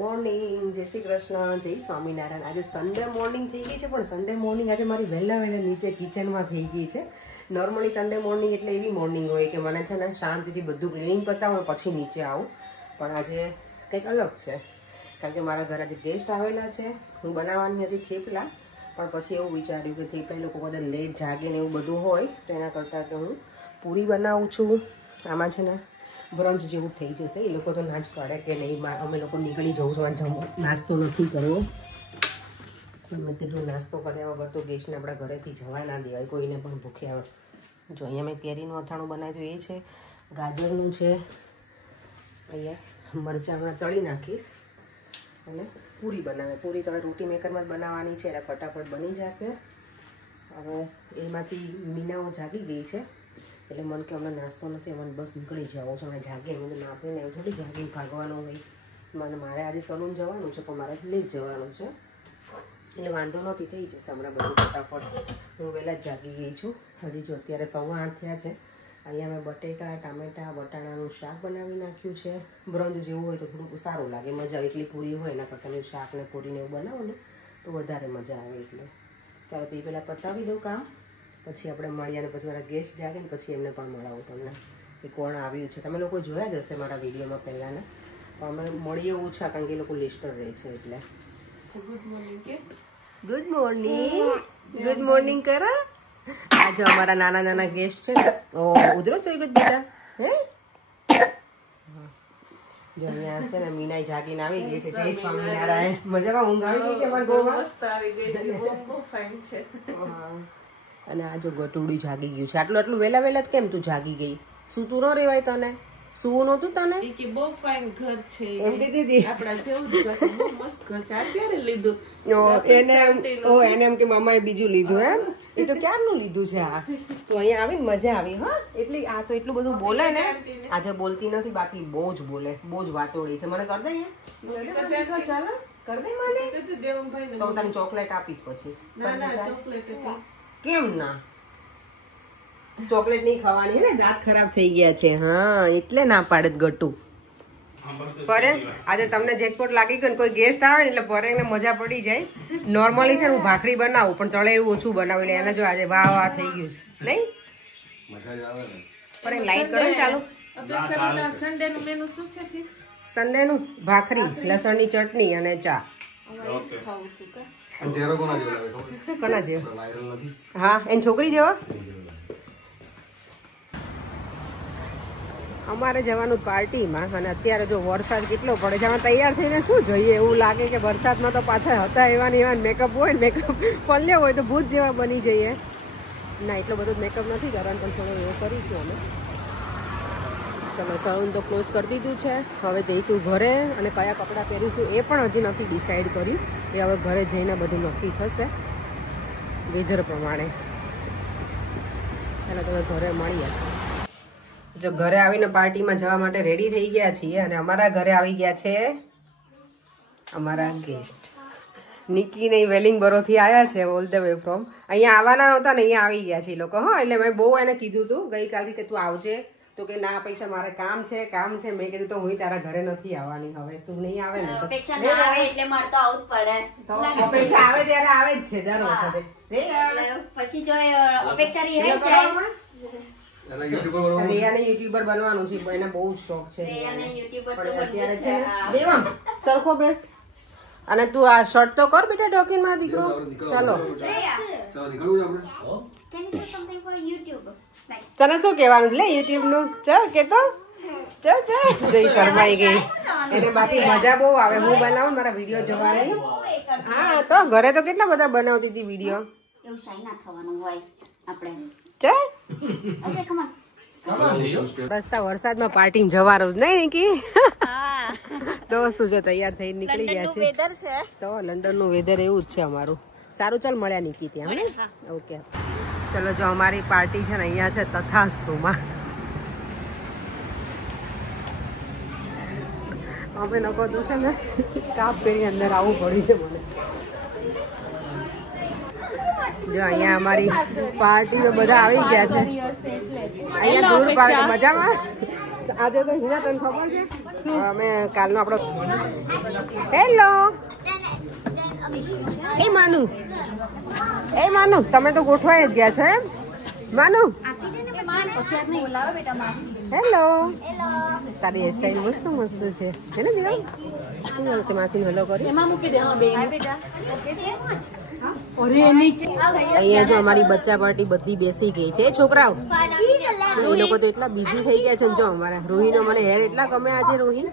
Morning, જય શ્રી કૃષ્ણ, જય સ્વામિનારાયણ. આજે સન્ડે મોર્નિંગ થઈ ગઈ છે, પણ સન્ડે મોર્નિંગ આજે મારી વહેલા નીચે કિચનમાં થઈ ગઈ છે. નોર્મલી સન્ડે મોર્નિંગ એટલે એવી મોર્નિંગ હોય કે મને છે ને શાંતિથી બધું ક્લિનિંગ પતાવું પછી નીચે આવું, પણ આજે કંઈક અલગ છે કારણ કે મારા ઘરે આજે ગેસ્ટ આવેલા છે. હું બનાવવાની હતી થેપલા, પણ પછી એવું વિચાર્યું કે થેપલા લોકો કદાચ લેટ જાગે ને એવું બધું હોય તો એના કરતાં કે હું પૂરી બનાવું છું. આમાં છે ને બ્રંચ જેવું થઈ જશે. એ લોકો તો ના જ પાડે કે નહીં, અમે લોકો નીકળી જવું છું, નાસ્તો નથી કરવો. અમે તેટલું નાસ્તો કર્યા વગર તો ગેસ્ટને આપણા ઘરેથી જવા ના દેવાય, કોઈને પણ ભૂખ્યા. જો અહીંયા મેં કેરીનું અથાણું બનાવ્યું, એ છે, ગાજરનું છે, અહીંયા મરચાં હમણાં તળી નાખીશ અને પૂરી બનાવે. પૂરી તો રોટી મેકરમાં જ બનાવવાની છે એટલે ફટાફટ બની જશે. હવે એમાંથી મીનાઓ જાગી ગઈ છે એટલે મને કે હમણાં નાસ્તો નથી, મને બસ નીકળી જવું છે. મને જાગે મને ના આપીને એવું થોડી જાગીને ભાગવાનું હોય. મારે આજે સલૂન જવાનું છે પણ મારે લેટ જવાનું છે એટલે વાંધો નથી, થઈ જશે હમણાં બધું ફટાફટ. હું વહેલા જ જાગી ગઈ છું. હજી જો અત્યારે 8:15 થયા છે. અહીંયા મેં બટેકા, ટામેટા, વટાણાનું શાક બનાવી નાખ્યું છે. બ્રંજ જેવું હોય તો થોડુંક સારું લાગે, મજા આવે. એટલી પૂરી હોય એના કરતાં શાક ને પૂરીને એવું બનાવો ને તો વધારે મજા આવે. એટલે ચાલો તો એ પહેલાં પતાવી દઉં કામ, પછી આપણે મળીએ અને પછી મારા ગેસ્ટ જાગે ને પછી એમને પણ મળાવું તમને કે કોણ આવ્યું છે. તમે લોકો જોયા જ હશે મારા વિડીયોમાં પહેલાંના, પણ અમે મળીએ ઓછા કારણ કે એ લોકો લિસ્ટર રહે છે એટલે. ગુડ મોર્નિંગ કે ગુડ મોર્નિંગ, ગુડ મોર્નિંગ કરો. આજે અમારા નાના નાના ગેસ્ટ છે ને. ઓ ઉધરો સોઈ ગયો બેટા, હે જો અહીંયા છે ને મીનાઈ જાગીને આવી ગઈ છે. જય સ્વામિનારાયણ. મજામાં ઊંઘ આવી ગઈ કે મારા ગોમાં? મસ્ત આવી ગઈ, બહુ ફાઇન છે. અને આ જો ગટુડી જાગી ગયું છે. આટલું વહેલા વહેલા કેમ તું જાગી ગઈ? શું તું ન રેવાય તને? સુવું નહોતું તને? કે બહુ ફાઇન ઘર છે એમ કીધી હતી. આપણા જેવું જ ઘર છે, બહુ મસ્ત ઘર છે. અત્યારે લીધું. એને એમ કે મમ્માએ બીજું લીધું એમ? એ તો ક્યારનું લીધું છે આ? તો અહીંયા આવીને મજા આવી. હા એટલે આ તો એટલું બધું બોલે ને, આજે બોલતી નથી બાકી બહુ જ બોલે, બહુ જ વાતોડી છે. મને કર દે ચાલો કર દે મને, તો તને ચોકલેટ આપીશ પછી. કેમ ના? ચોકલેટ નહીં ખાવાની ને, દાંત ખરાબ થઈ ગયા છે. હા એટલે ના પાડે ગટુ. પરે આજે તમને જેકપોટ લાગી ગયું, કોઈ ગેસ્ટ આવે ને એટલે પરે ને મજા પડી જાય. નોર્મલી છે હું ભાખરી બનાવું પણ તળે એવું ઓછું બનાવું. એને જો આજે વાહ વાહ થઈ ગયું છે નહીં? પરે લાઈટ કરો ને ચાલુ. સન્ડે નું મેનુ શું છે ફિક્સ? સન્ડે નું ભાખરી, લસણની ચટણી અને ચા. કોના જેવો? હા એની છોકરી જેવો. અમારે જવાનું પાર્ટીમાં અને અત્યારે જો વરસાદ કેટલો પડે છે. આમાં તૈયાર થઈને શું જોઈએ? એવું લાગે કે વરસાદમાં તો પાછા હતા એવા ને એવા મેકઅપ હોય ને, મેકઅપ પલ્યો હોય તો ભૂત જેવા બની જઈએ. ના એટલો બધો મેકઅપ નથી કરવાનો પણ થોડો એવો કરીશું અમે. ચલો સલૂન તો ક્લોઝ કરી દીધું છે. હવે જઈશું ઘરે અને કયા કપડાં પહેરીશું એ પણ હજી નથી ડિસાઈડ કર્યું. એ હવે ઘરે જઈને બધું નક્કી થશે વેધર પ્રમાણે. ચાલો તમે ઘરે મળીએ. જો ઘરે આવીને પાર્ટીમાં જવા માટે રેડી થઈ ગયા છીએ અને અમારા ઘરે આવી ગયા છે અમારા ગેસ્ટ. નિકી ને વેલિંગ બરોથી આવ્યા છે, ઓલ ધ વે ફ્રોમ. અહીંયા આવવાના નહોતા ને અહીંયા આવી ગયા છે એ લોકો. હા એટલે મેં બહુ એને કીધું હતું ગઈકાલથી કે તું આવજે, તો કે ના અપેક્ષા મારે કામ છે. મેં કીધું તો હું તારા ઘરે નથી આવવાની. હવે તું નહીં આવે ને તો અપેક્ષા આવે એટલે મારે તો આવું જ પડે. તો અપેક્ષા આવે ત્યારે આવે જ છે દર વખતે. પછી જો અપેક્ષા રહી જાય. રિયાને યુટ્યુબર બનવાનું છે, એને બહુ જ શોખ છે. અત્યારે છે દેવમ સરખો બેસ અને તું આ શર્ટ તો કર બેટા ડોકીમાં દીકરો. ચાલો તને શું કહેવાનું લે યુટ્યુબ નું? ચાલ કે તો ચાલ જઈ શરમાઈ ગઈ એને. બાકી મજા બહુ આવે હું બનાવું મારા વિડીયો જોવાની. હા તો ઘરે તો કેટલા બધા બનાવતી હતી વિડીયો. ચાલ રસ્તા વરસાદમાં પાર્ટી જવાનું જ નહીં નિકી. તો શું છે તૈયાર થઈ નીકળી ગયા છે. તો લંડન નું વેધર એવું જ છે અમારું. સારું ચાલ મળ્યા નિકી ત્યાં. ઓકે ચલો જો અમારી પાર્ટી છે ને અહીંયા છે તથાસ્તુમાં. અમે લોકો તો છે ને સ્કાર્ફ પહેરી અંદર આવવું પડ્યું છે મને. જો અહીંયા અમારી પાર્ટીમાં બધા આવી ગયા છે. અહીંયા દૂર પાર્ટી મજામાં. આજે તો હિના તને ખબર છે અમે કાલનો આપણો હેલો એ માનુ તમે તો ગોઠવાઈ જ ગયા છો એમ માનુ હેલો તારી હેરસ્ટાઈલ મસ્ત છે ને દીવા તે માસી હેલો કરી એમાં મૂકી દે હા બે બેટા અહીંયા જો અમારી બચ્ચા પાર્ટી બધી બેસી ગઈ છે છોકરાઓ એ લોકો તો એટલા બિઝી થઈ ગયા છે જો અમારા રોહીનો મને હેર એટલા ગમે આજે રોહી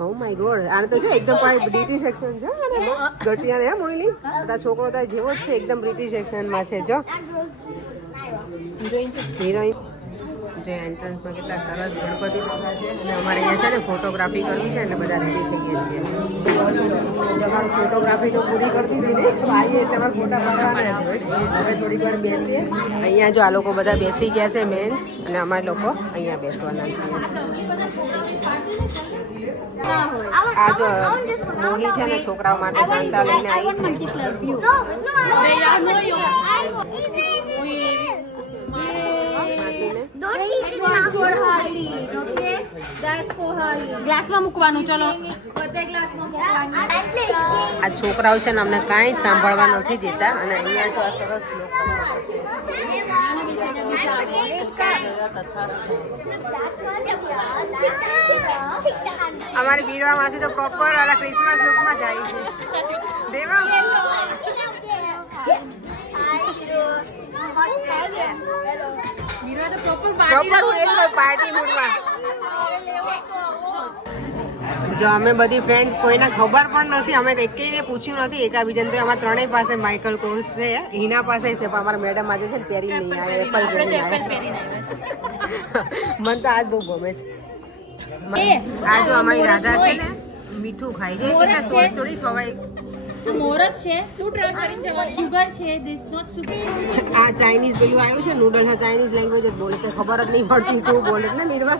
ઓ માય ગોડ આને તો જો એકદમ બ્રિટિશ એક્શન છે અને ગટિયા ને મોઈલી આ છોકરો તો જેવો જ છે એકદમ બ્રિટિશ એક્શન માં છે જો હિરોઈન જે એન્ટ્રન્સમાં કેટલા સરસ ગણપતિ બેઠા છે અને અમારે અહીંયા છે ને ફોટોગ્રાફી કરવી છે એટલે બધા રેડી થઈએ છીએ અમારું ફોટોગ્રાફી તો પૂરી કરતી દીધી આવીએ એટલે અમારે ફોટા પાડવાના જ હોય હવે થોડીક વાર બેસીએ અહીંયા જો આ લોકો બધા બેસી ગયા છે મેન્સ અને અમારે લોકો અહીંયા બેસવાના છીએ આ જો મોહી છે ને છોકરાઓ માટે શાંતા લઈને આવી છે ગ્લાસમાં મૂકવાનું ચલો આ છોકરાઓ છે ને અમને કાંઈ જ સાંભળવા નથી દેતા અને અહીંયા જો આ સરસ અમારી બીરવા માસી તો પ્રોપર વાળા ક્રિસમસ લુકમાં જાય છે દેવા પાર્ટી મૂડમાં જો અમે બધી ફ્રેન્ડ્સ કોઈને ખબર પણ નથી અમે એકને પૂછ્યું નથી એકાબીજાને તો અમારા ત્રણેય પાસે માઇકલ કોર્સ છે હિના પાસે છે પણ અમારા મેડમ આજે છે ને પહેરી નહીં આવે એપલ પહેરી આવે મને તો આજ બહુ ગમે છે આ જો અમારી રાધા છે ને મીઠું ખાઈ છે એટલે થોડી ખવાય મોરસ છે તું ટ્રાય કરીને જવા સુગર છે ધીસ નોટ સુગર આ ચાઇનીઝ પેલું આવ્યું છે નૂડલ હા ચાઇનીઝ લેંગ્વેજ જ બોલે તો ખબર જ નહીં પડતી શું બોલે ને મીરવા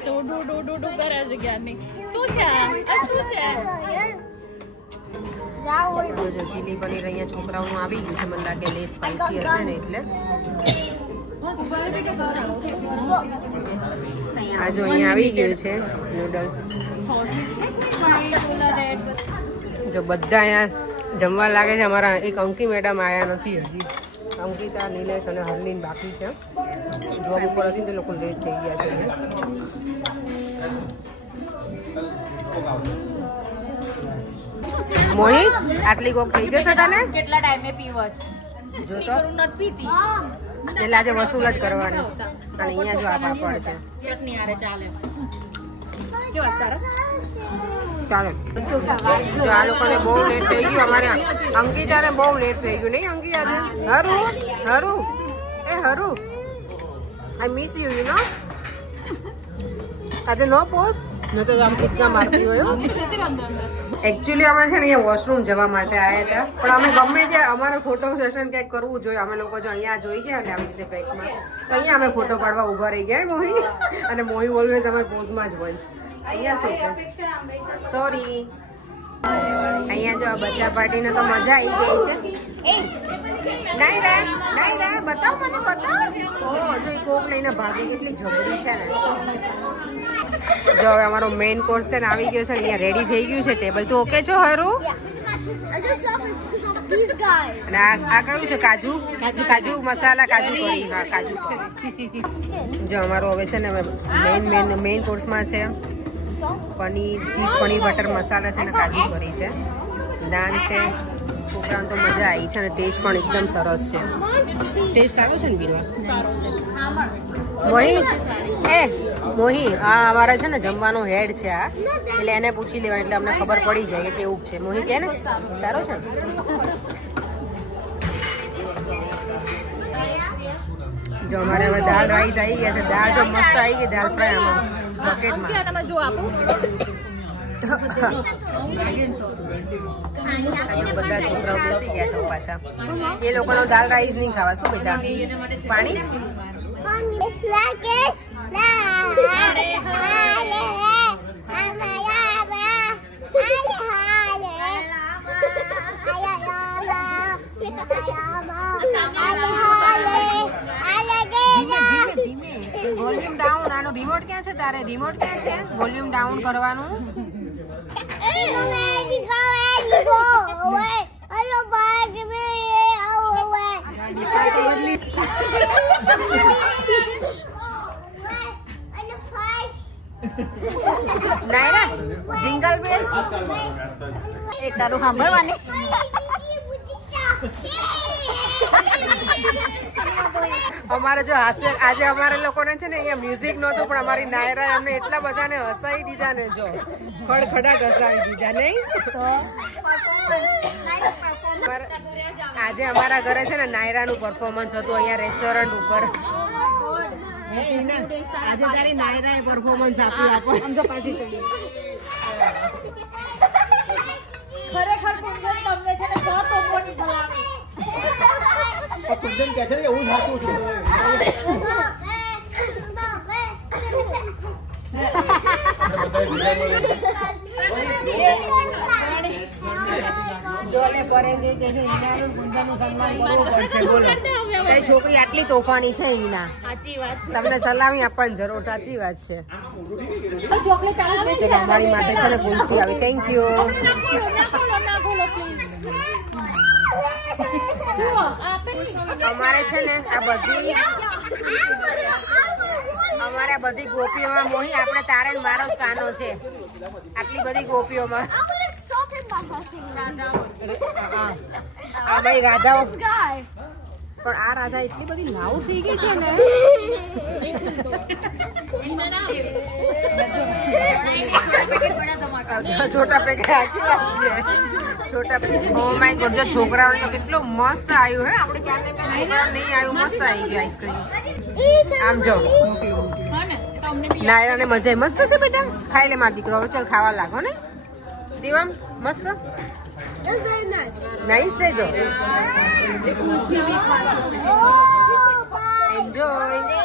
તો ડો કરે છે જ્ઞાની શું છે આ શું છે જો ચીલી પનીર અહીંયા છોકરાઓનું આવી ગયું છે મને લાગે લેસ સ્પાઈસી હશે ને એટલે આ જો અહીંયા આવી ગયું છે નૂડલ્સ સોસીસ છે કોઈ વાઈટ ઓલા રેડ જો બધા અહીંયા જમવા લાગે છે અમારા એક અંકી મેડમ આવ્યા નથી હજી અંકિતા નિલેશ અને હરલીન બાકી છે જોબ ઉપર હતી તે લોકો લેટ થઈ ગયા છે મોહિત આટલી કોક થઈ જશે તને કેટલા ટાઈમે પીવસ જો તો નથી પીતી એટલે આજે વસૂલ જ કરવાની અને અહીંયા જો આ પાપડ છે ચટણી આરે ચાલે કેવા સારા ચાલો જો આ લોકોને બહુ લેટ થઈ ગયું અમારે અંકિતાને બહુ લેટ થઈ ગયું નહીં અંકિતા હરુ I miss you you know આજે નો પોઝ ન તો આમ કૂદકા મારતી હોય એકચ્યુઅલી અમે છે ને અહીંયા વોશરૂમ જવા માટે આવ્યા હતા પણ અમે ગમે ત્યાં અમારો ફોટો સેશન કંઈક કરવું જોઈએ અમે લોકો જો અહીંયા જોઈ ગયા ને આવી રીતે બ્રેકમાં તો અહીંયા અમે ફોટો પાડવા ઊભા રહી ગયા મોહી અને મોહી ઓલવેઝ અમારા પોઝમાં જ હોય અહીંયા શું છે સોરી અહીંયા જો બધા પાર્ટીને તો મજા આવી ગઈ છે નહીં બતાવ મને બતાવ ઓ જો કોક લઈને ભાગી કેટલી જબરી છે ને જો હવે અમારો મેઇન કોર્સ છે ને આવી ગયો છે અહીંયા રેડી થઈ ગયું છે ટેબલ તું ઓકે છો હરું અને આ કયું છે કાજુ મસાલા કાજુ કરી હા કાજુ જો અમારો હવે છે ને મેઇન કોર્સમાં છે પનીર ચીઝ પનીર બટર મસાલા છે ને કાજુ કરી છે નાન છે છોકરાને તો મજા આવી છે અને ટેસ્ટ પણ એકદમ સરસ છે ટેસ્ટ સારો છે ને બીરવા મોહી આ અમારા છે ને જમવાનો હેડ છે આ એટલે એને પૂછી લેવાનું એટલે અમને ખબર પડી જાય કે કેવું છે મોહી કે ને સારો છે ને જો અમારે હવે દાળ રાઈસ આવી ગયા છે દાળ જો મસ્ત આવી ગઈ દાળ ફ્રાય આમાં બકેટમાં જો આપું બધા છોકરાઓ બેસી ગયા છે પાછા એ લોકોનો દાળ રાઈસ નહીં ખાવા શું બેટા પાણી વોલ્યુમ ડાઉન આનો રિમોટ ક્યાં છે તારે રિમોટ ક્યાં છે વોલ્યુમ ડાઉન કરવાનું કાલબેન એ તારું સાંભળવાની અમારે જો હાસ્ય આજે અમારે લોકોને છે ને અહીંયા મ્યુઝિક નહોતું પણ અમારી નાયરા અમને એટલા બધાને હસાવી દીધા ને જો ખડખડાટ હસાવી દીધા નહીં આજે અમારા ઘરે છે ને નાયરાનું પરફોર્મન્સ હતું અહીંયા રેસ્ટોરન્ટ ઉપર આજે તારી નાયરાએ પરફોર્મન્સ આપ્યું આપણને પાછી ચડી ખરેખર કુંજન તમને છે ને બહુ મોટી સલામી કુંજન કહે છે કે હું સાચું છું છોકરી આટલી તોફાની છે હિના તમને સલામી આપવાની જરૂર સાચી વાત છે ચલો અમારી માટે છે ને ગુલ્ફી આવી થેન્ક યુ અમારે છે ને આ બધી અમારે બધી ગોપીઓમાં મોહી આપણે તારે મારો જ કાનો છે આટલી બધી ગોપીઓમાં આ ભાઈ રાધાઓ પણ આ રાધા એટલી બધી લાઉ થઈ ગઈ છે ને છોટા પેકેટ સાચી વાત છે છોટા પેકેટ ઓ માય ગોડ જો છોકરાઓને તો કેટલું મસ્ત આવ્યું હે આપણે ક્યારે નહીં આવ્યું મસ્ત આવી ગયું આઈસ્ક્રીમ આમ જો નાયરાને મજા મસ્ત છે બેટા ખાઈ લે મારો દીકરો હવે ચાલ ખાવા લાગો ને દેવામ મસ્ત નાઈસ છે જો એન્જોય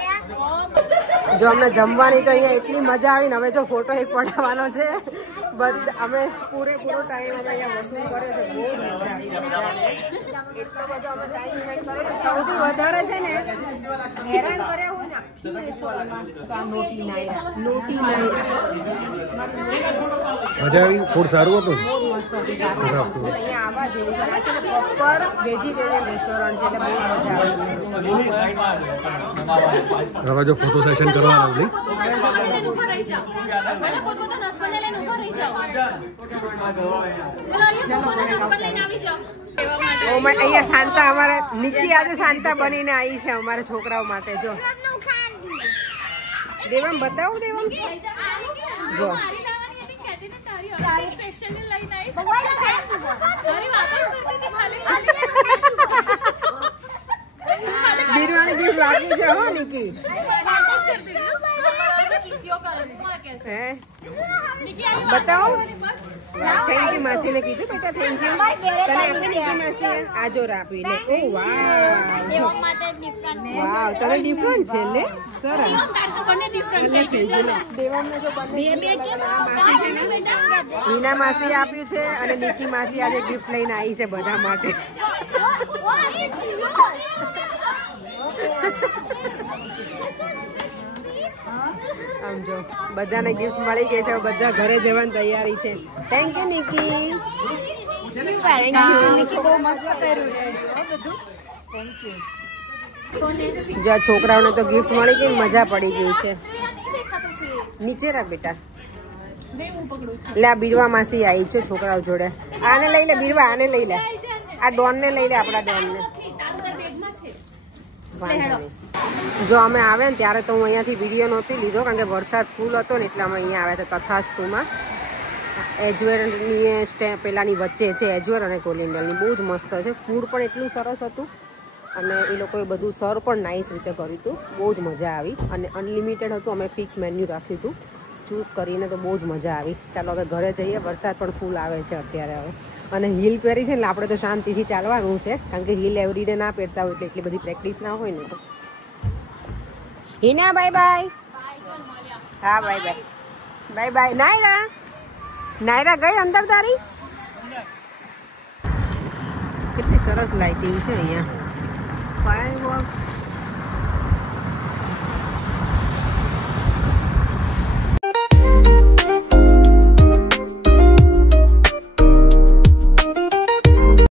જો અમને જમવાની તો અહીંયા એટલી મજા આવી ને હવે જો ફોટો એક પડાવવાનો છે અમે પૂરેપૂરો ટાઈમ અમે અહીંયા વસૂલ કર્યો છે બહુ મજા આવી એટલો બધો અમે ટાઈમ સ્પેન્ડ કર્યો છે સૌથી વધારે છે ને હેરાન કર્યા હોય ને આખી રેસ્ટોરન્ટમાં તો આ નોટી નાયરા મજા આવી ફૂડ સારું હતું બહુ મસ્ત હતું સારું અહીંયા આવવા જેવું છે આ છે ને પ્રોપર વેજીટેરિયન રેસ્ટોરન્ટ છે એટલે બહુ મજા આવી હવે જો ફોટો સેશન કરવાનું છે અહીંયા શાંતા અમારે નિકી આજે શાંતા બનીને આવી છે અમારા છોકરાઓ માટે જો દેવામ બતાવું દેવામ જો બીરવાની ગિફ્ટ બાકી છે હો નિકી બતાવો થેન્ક યુ માસી ને કીધું બેટા થેન્ક યુ તને આપી નિકી માસી આ જો આપી લે ઓ વાવ વાવ તને ડિફરન્ટ છે લે સરસ હિના માસી આપ્યું છે અને નિકી માસી આજે ગિફ્ટ લઈને આવી છે બધા માટે આમ જો બધાને ગિફ્ટ મળી ગઈ છે બધા ઘરે જવાની તૈયારી છે thank you Niki thank you Niki બહુ મસ્ત પહેર્યું થેન્ક યુ જો છોકરાઓને તો ગિફ્ટ મળી ગઈ મજા પડી ગઈ છે નીચે રાખ બેટા લે આ બીરવા માસી આવી છે છોકરાઓ જોડે આને લઈ લે બીરવા આને લઈ લે આ ડોન ને લઈ લે આપણા ડોન ને જો અમે આવ્યા ને ત્યારે તો હું અહીંયાથી વિડીયો નહોતી લીધો કારણ કે વરસાદ ફૂલ હતો ને એટલે અમે અહીંયા આવ્યા હતા તથાસ્તુમાં એજવેરની પેલાની વચ્ચે છે એજવેર અને કોલિંડલની બહુ જ મસ્ત છે ફૂડ પણ એટલું સરસ હતું અને એ લોકોએ બધું સર્વ પણ નાઇસ રીતે કર્યું હતું બહુ જ મજા આવી અને અનલિમિટેડ હતું અમે ફિક્સ મેન્યુ રાખ્યું હતું ચૂઝ કરીને તો બહુ જ મજા આવી ચાલો હવે ઘરે જઈએ વરસાદ પણ ફૂલ આવે છે અત્યારે હવે અને હીલ પહેરી છે એટલે આપણે તો શાંતિથી ચાલવાનું છે કારણ કે હીલ એવરીડે ના પહેરતા હોય એટલે એટલી બધી પ્રેક્ટિસ ના હોય ને તો હિના બાય બાય હા bye bye bye bye Naira Naira ગઈ અંદર તારી કેટલી સરસ લાઇટિંગ છે અહીંયા ફાયરવર્ક્સ